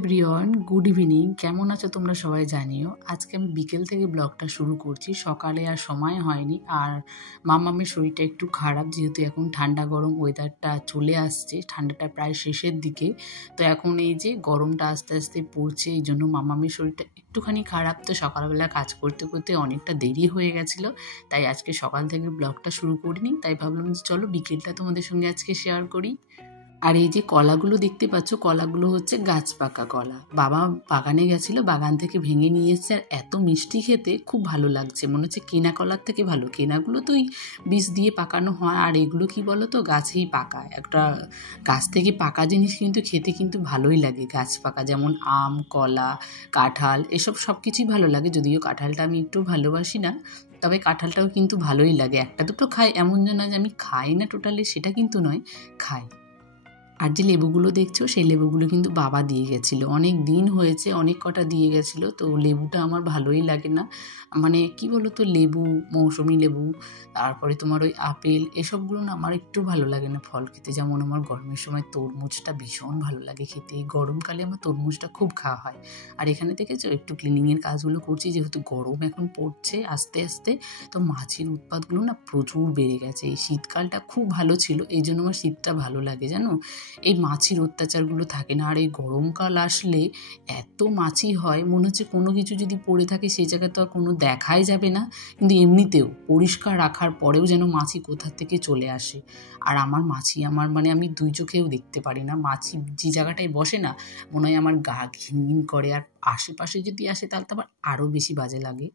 Everyone, good evening. কেমন আছো তোমরা সবাই জানিও। আজকে আমি বিকেল থেকে ব্লগটা শুরু করছি। সকালে আর সময় হয়নি, আর মামামের শরীরটা একটু খারাপ, যেহেতু এখন ঠান্ডা গরম ওয়েদারটা চলে আসছে, ঠান্ডাটা প্রায় শেষের দিকে। তো এখন এই যে গরমটা আস্তে আস্তে পড়ছে, এই জন্য মামামের শরীরটা একটুখানি খারাপ। তো সকালবেলা কাজ করতে করতে অনেকটা দেরি হয়ে গেছিলো, তাই আজকে সকাল থেকে ব্লগটা শুরু করিনি। তাই ভাবলাম যে চলো বিকেলটা তোমাদের সঙ্গে আজকে শেয়ার করি। আর এই যে কলাগুলো দেখতে পাচ্ছ, কলাগুলো হচ্ছে গাছ পাকা কলা। বাবা বাগানে গেছিলো, বাগান থেকে ভেঙে নিয়ে এসছে। আর এত মিষ্টি খেতে, খুব ভালো লাগছে, মনে হচ্ছে কেনা কলার থেকে ভালো। কেনাগুলো তো ওই বীজ দিয়ে পাকানো হয়, আর এগুলো কি বলো তো, গাছেই পাকা। একটা গাছ থেকে পাকা জিনিস কিন্তু খেতে কিন্তু ভালোই লাগে। গাছ পাকা যেমন আম, কলা, কাঁঠাল, এসব সব কিছুই ভালো লাগে। যদিও কাঁঠালটা আমি একটু ভালোবাসি না, তবে কাঁঠালটাও কিন্তু ভালোই লাগে। একটা দুটো খাই, এমন না যে আমি খাই না টোটালি, সেটা কিন্তু নয়, খাই। আর যে লেবুগুলো দেখছো, সেই লেবুগুলো কিন্তু বাবা দিয়ে গেছিলো। অনেক দিন হয়েছে, অনেক কটা দিয়ে গেছিলো। তো লেবুটা আমার ভালোই লাগে না, মানে কি বলো তো, লেবু, মৌসুমি লেবু, তারপরে তোমার ওই আপেল, এসবগুলো না আমার একটু ভালো লাগে না ফল খেতে। যেমন আমার গরমের সময় তরমুজটা ভীষণ ভালো লাগে খেতে। এই গরমকালে আমার তরমুজটা খুব খাওয়া হয়। আর এখানে দেখেছো একটু ক্লিনিংয়ের কাজগুলো করছি, যেহেতু গরম এখন পড়ছে আস্তে আস্তে। তো মাছের উৎপাতগুলো না প্রচুর বেড়ে গেছে। এই শীতকালটা খুব ভালো ছিল, এই জন্য আমার শীতটা ভালো লাগে জানো। এই মাছির অত্যাচারগুলো থাকে না। আর এই গরমকাল আসলে এত মাছি হয়, মনে হচ্ছে কোনো কিছু যদি পড়ে থাকে সেই জায়গায় তো আর কোনো দেখাই যাবে না, কিন্তু এমনিতেও পরিষ্কার রাখার পরেও যেন মাছি কোথা থেকে চলে আসে। আর আমার মাছি, মানে আমি দুই চোখেও দেখতে পারি না। মাছি যে জায়গাটায় বসে না, মনে হয় আমার গা ঘিনঘিন করে। আর আশেপাশে যদি আসে তাহলে তো আবার আরও বেশি বাজে লাগে।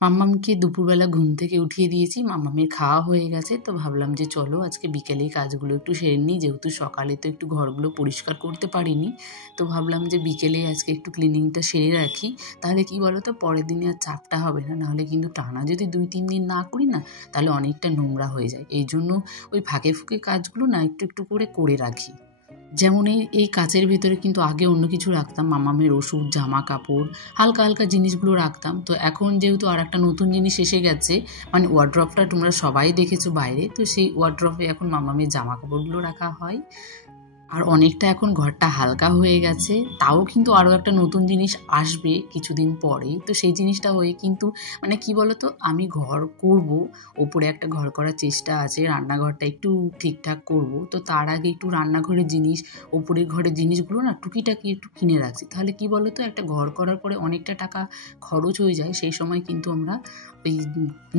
মাম্মামকে দুপুরবেলা ঘুম থেকে উঠিয়ে দিয়েছি, মাম্মামের খাওয়া হয়ে গেছে। তো ভাবলাম যে চলো আজকে বিকেলে কাজগুলো একটু সেরে নিই, যেহেতু সকালে তো একটু ঘরগুলো পরিষ্কার করতে পারিনি। তো ভাবলাম যে বিকেলে আজকে একটু ক্লিনিংটা সেরে রাখি, তাহলে কি বলো তো, পরের দিনে আর চাপটা হবে না। নাহলে কিন্তু টানা যদি 2-3 দিন না করি না, তাহলে অনেকটা নোংরা হয়ে যায়। এই জন্য ওই ফাঁকে ফুঁকে কাজগুলো না একটু একটু করে রাখি। যেমন এই কাচের ভিতরে কিন্তু আগে অন্য কিছু রাখতাম, মামামের ওষুধ, জামা কাপড়, হালকা হালকা জিনিসগুলো রাখতাম। তো এখন যেহেতু আর একটা নতুন জিনিস এসে গেছে, মানে ওয়ার্ড্রপটা তোমরা সবাই দেখেছো বাইরে, তো সেই ওয়ার্ড্রপে এখন মামামের জামা কাপড়গুলো রাখা হয়। আর অনেকটা এখন ঘরটা হালকা হয়ে গেছে। তাও কিন্তু আরও একটা নতুন জিনিস আসবে কিছুদিন পরেই। তো সেই জিনিসটা হয়ে কিন্তু, মানে কি বলতো, আমি ঘর করব, ওপরে একটা ঘর করার চেষ্টা আছে, রান্নাঘরটা একটু ঠিকঠাক করব। তো তার আগে একটু রান্নাঘরের জিনিস, ওপরের ঘরের জিনিসগুলো না টুকিটাকি একটু কিনে রাখছি। তাহলে কি বলতো, একটা ঘর করার পরে অনেকটা টাকা খরচ হয়ে যায়, সেই সময় কিন্তু আমরা ওই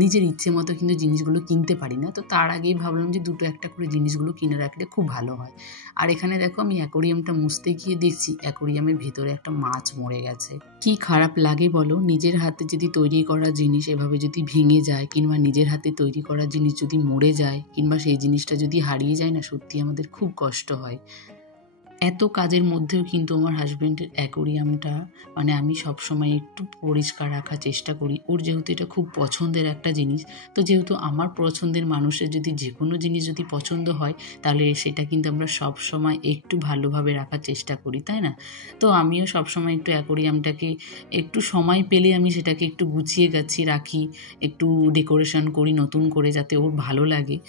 নিজের ইচ্ছে মতো কিন্তু জিনিসগুলো কিনতে পারি না। তো তার আগেই ভাবলাম যে দুটো একটা করে জিনিসগুলো কিনে রাখলে খুব ভালো হয়। আর এখানে দেখো, আমি অ্যাকোরিয়ামটা মুছতে গিয়ে দেখছি অ্যাকোরিয়ামের ভেতরে একটা মাছ মরে গেছে। কি খারাপ লাগে বলো, নিজের হাতে যদি তৈরি করা জিনিস এভাবে যদি ভেঙে যায়, কিংবা নিজের হাতে তৈরি করা জিনিস যদি মরে যায়, কিংবা সেই জিনিসটা যদি হারিয়ে যায় না, সত্যি আমাদের খুব কষ্ট হয়। এত কাজের মধ্যেও কিন্তু আমার হাজব্যান্ডের অ্যাকোরিয়ামটা, মানে আমি সবসময় একটু পরিষ্কার রাখার চেষ্টা করি। ওর যেহেতু এটা খুব পছন্দের একটা জিনিস, তো যেহেতু আমার পছন্দের মানুষের যদি যে কোনো জিনিস যদি পছন্দ হয়, তাহলে সেটা কিন্তু আমরা সবসময় একটু ভালোভাবে রাখার চেষ্টা করি, তাই না? তো আমিও সবসময় একটু অ্যাকোরিয়ামটাকে একটু সময় পেলে আমি সেটাকে একটু গুছিয়ে গাছিয়ে রাখি, একটু ডেকোরেশন করি নতুন করে, যাতে ওর ভালো লাগে।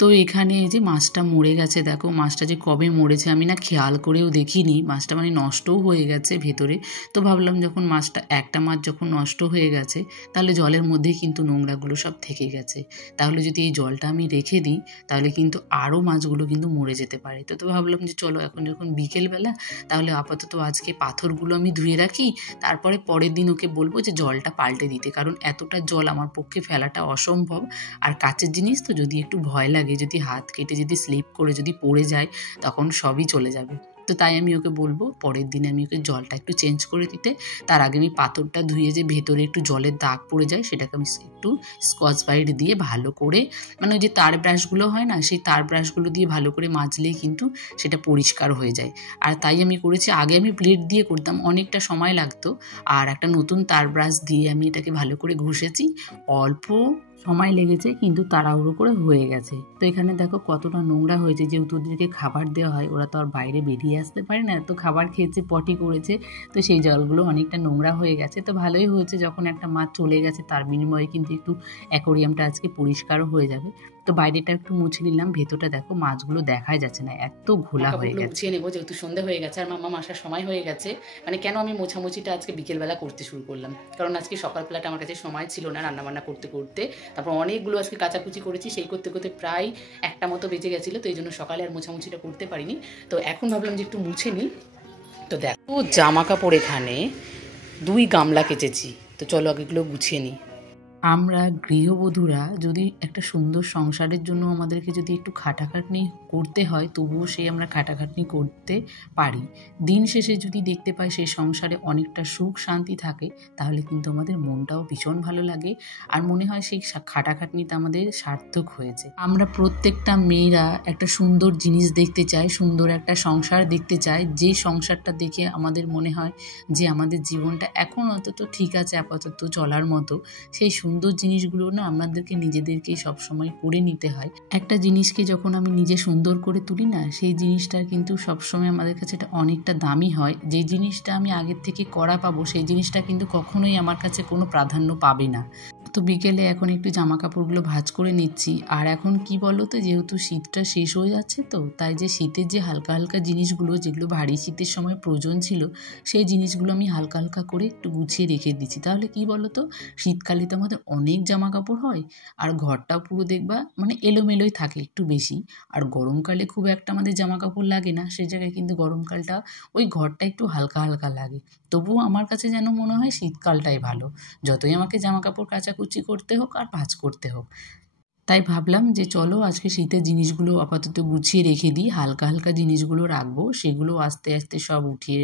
তো এখানে এই যে মাছটা মরে গেছে, দেখো মাছটা যে কবে মরেছে আমি না খেয়াল করেও দেখিনি। মাছটা মানে নষ্টও হয়ে গেছে ভেতরে। তো ভাবলাম যখন মাছটা, একটা মাছ যখন নষ্ট হয়ে গেছে, তাহলে জলের মধ্যেই কিন্তু নোংরাগুলো সব থেকে গেছে। তাহলে যদি এই জলটা আমি রেখে দিই, তাহলে কিন্তু আরও মাছগুলো কিন্তু মরে যেতে পারে। তো ভাবলাম যে চলো এখন যখন বিকেলবেলা, তাহলে আপাতত আজকে পাথরগুলো আমি ধুয়ে রাখি, তারপরে পরের দিন ওকে বলবো যে জলটা পাল্টে দিতে, কারণ এতটা জল আমার পক্ষে ফেলাটা অসম্ভব। আর কাচের জিনিস তো, যদি একটু ভয় লাগে, যদি হাত কেটে যদি স্লিপ করে যদি পড়ে যায়, তখন সবই চলে যাবে। তো তাই আমি ওকে বলবো পরের দিনে আমি ওকে জলটা একটু চেঞ্জ করে দিতে। তার আগে আমি পাথরটা ধুয়ে যে ভেতরে একটু জলের দাগ পড়ে যায়, সেটাকে আমি একটু স্কচ ব্রাইট দিয়ে ভালো করে, মানে ওই যে তার ব্রাশগুলো হয় না, সেই তার ব্রাশগুলো দিয়ে ভালো করে মাজলেই কিন্তু সেটা পরিষ্কার হয়ে যায়। আর তাই আমি করেছি, আগে আমি প্লেট দিয়ে করতাম, অনেকটা সময় লাগতো। আর একটা নতুন তার ব্রাশ দিয়ে আমি এটাকে ভালো করে ঘষেছি, অল্প সময় লেগেছে, কিন্তু তাড়াহুড়ো করে হয়ে গেছে। তো এখানে দেখো কতটা নোংরা হয়েছে, যেহেতু ওদেরকে খাবার দেওয়া হয়, ওরা তো আর বাইরে বেরিয়ে আসতে পারে না, তো খাবার খেয়েছে, পটি করেছে, তো সেই জলগুলো অনেকটা নোংরা হয়ে গেছে। তো ভালোই হয়েছে, যখন একটা মাছ চলে গেছে তার বিনিময়ে কিন্তু একটু অ্যাকোরিয়ামটা আজকে পরিষ্কারও হয়ে যাবে। তো বাইরেটা একটু মুছে নিলাম, ভেতরটা দেখো মাছগুলো দেখাই যাচ্ছে না, এত ঘোলা হয়ে গেছে। গুছিয়ে নেবো যেহেতু সন্ধ্যা হয়ে গেছে আর মাম্মা আসার সময় হয়ে গেছে। মানে কেন আমি মোছামুছিটা আজকে বিকেলবেলা করতে শুরু করলাম, কারণ আজকে সকালবেলাটা আমার কাছে সময় ছিল না রান্নাবান্না করতে করতে। তারপর অনেকগুলো আজকে কাচাকুচি করেছি, সেই করতে করতে প্রায় 1টা মতো বেজে গেছিলো, তো এই জন্য সকালে আর মোছামুছিটা করতে পারিনি। তো এখন ভাবলাম যে একটু মুছে নিই। তো দেখো জামা কাপড় এখানে 2 গামলা কেচেছি, তো চলো আগে এগুলো গুছিয়ে নিই। আমরা গৃহবধূরা যদি একটা সুন্দর সংসারের জন্য আমাদেরকে যদি একটু খাটাখাটনি করতে হয়, তবুও সেই আমরা খাটাখাটনি করতে পারি। দিন শেষে যদি দেখতে পাই সেই সংসারে অনেকটা সুখ শান্তি থাকে, তাহলে কিন্তু আমাদের মনটাও ভীষণ ভালো লাগে আর মনে হয় সেই খাটাখাটনিটা আমাদের সার্থক হয়েছে। আমরা প্রত্যেকটা মেয়েরা একটা সুন্দর জিনিস দেখতে চাই, সুন্দর একটা সংসার দেখতে চাই, যে সংসারটা দেখে আমাদের মনে হয় যে আমাদের জীবনটা এখন অন্তত ঠিক আছে, আপাতত চলার মতো। সেই সুন্দর জিনিসগুলো না আমাদেরকে নিজেদেরকেই সবসময় করে নিতে হয়। একটা জিনিসকে যখন আমি নিজে সুন্দর করে তুলি না, সেই জিনিসটার কিন্তু সবসময় আমাদের কাছে এটা অনেকটা দামি হয়। যে জিনিসটা আমি আগের থেকে করা পাবো, সেই জিনিসটা কিন্তু কখনোই আমার কাছে কোনো প্রাধান্য পাবে না। তো বিকেলে এখন একটু জামা কাপড়গুলো ভাঁজ করে নিচ্ছি। আর এখন কি বলো তো, যেহেতু শীতটা শেষ হয়ে যাচ্ছে, তো তাই যে শীতের যে হালকা হালকা জিনিসগুলো যেগুলো ভারী শীতের সময় প্রয়োজন ছিল, সেই জিনিসগুলো আমি হালকা হালকা করে একটু গুছিয়ে রেখে দিচ্ছি। তাহলে কি বলো তো, শীতকালে তো আমাদের অনেক জামা কাপড় হয় আর ঘরটাও পুরো দেখবা মানে এলোমেলোই থাকে একটু বেশি। আর গরমকালে খুব একটা আমাদের জামা কাপড় লাগে না, সেই জায়গায় কিন্তু গরমকালটা ওই ঘরটা একটু হালকা হালকা লাগে। তবুও আমার কাছে যেন মনে হয় শীতকালটাই ভালো, যতই আমাকে জামা কাপড় কাচাকুচি করতে হোক আর ভাঁজ করতে হোক। তাই ভাবলাম যে চলো আজকে শীতের জিনিসগুলো আপাতত গুছিয়ে রেখে দিই, হালকা হালকা জিনিসগুলো রাখবো, সেগুলো আস্তে আস্তে সব উঠিয়ে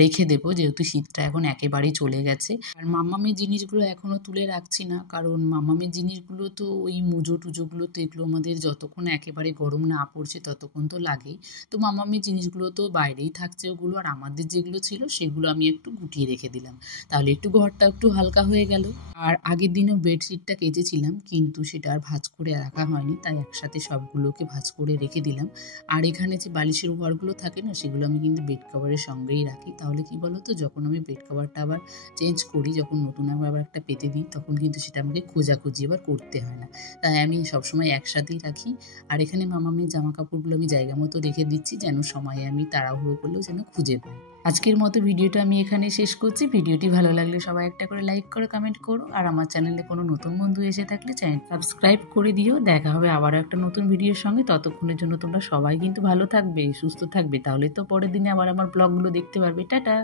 রেখে দেবো, যেহেতু শীতটা এখন একেবারেই চলে গেছে। আর মামামের জিনিসগুলো এখনও তুলে রাখছি না, কারণ মামামের জিনিসগুলো তো ওই মুজো টুজোগুলো তো এগুলো আমাদের যতক্ষণ একেবারে গরম না পড়ছে ততক্ষণ তো লাগেই। তো মামামের জিনিসগুলো তো বাইরেই থাকছে ওগুলো, আর আমাদের যেগুলো ছিল সেগুলো আমি একটু গুটিয়ে রেখে দিলাম, তাহলে একটু ঘরটা একটু হালকা হয়ে গেল। আর আগের দিনও বেডশিটটা কেচেছিলাম, কিন্তু সেটা আর ভাঁজ করে রাখা হয়নি, তাই একসাথে সবগুলোকে ভাঁজ করে রেখে দিলাম। আর এখানে যে বালিশের ওভারগুলো থাকে না, সেগুলো আমি কিন্তু বেড কভারের সঙ্গেই রাখি। তাহলে কি বলো তো, যখন আমি বেড কভারটা আবার চেঞ্জ করি, যখন নতুন আবার একটা পেতে দিই, তখন কিন্তু সেটা আমাকে খোঁজাখুঁজি আবার করতে হয় না, তাই আমি সবসময় একসাথেই রাখি। আর এখানে মামামের জামা কাপড়গুলো আমি জায়গা মতো রেখে দিচ্ছি, যেন সময়ে আমি তাড়াহুড়ো করলেও যেন খুঁজে পাই। আজকের মতো ভিডিওটা আমি এখানে শেষ করছি। ভিডিওটি ভালো লাগলে সবাই একটা করে লাইক করো, কমেন্ট করো, আর আমার চ্যানেলে কোনো নতুন বন্ধু এসে থাকলে চ্যানেল সাবস্ক্রাইব করে দিও। দেখা হবে আবারও একটা নতুন ভিডিওর সঙ্গে। ততক্ষণের জন্য তোমরা সবাই কিন্তু ভালো থাকবে, সুস্থ থাকবে, তাহলে তো পরের দিনে আবার আমার ব্লগগুলো দেখতে পারবে। টাটা।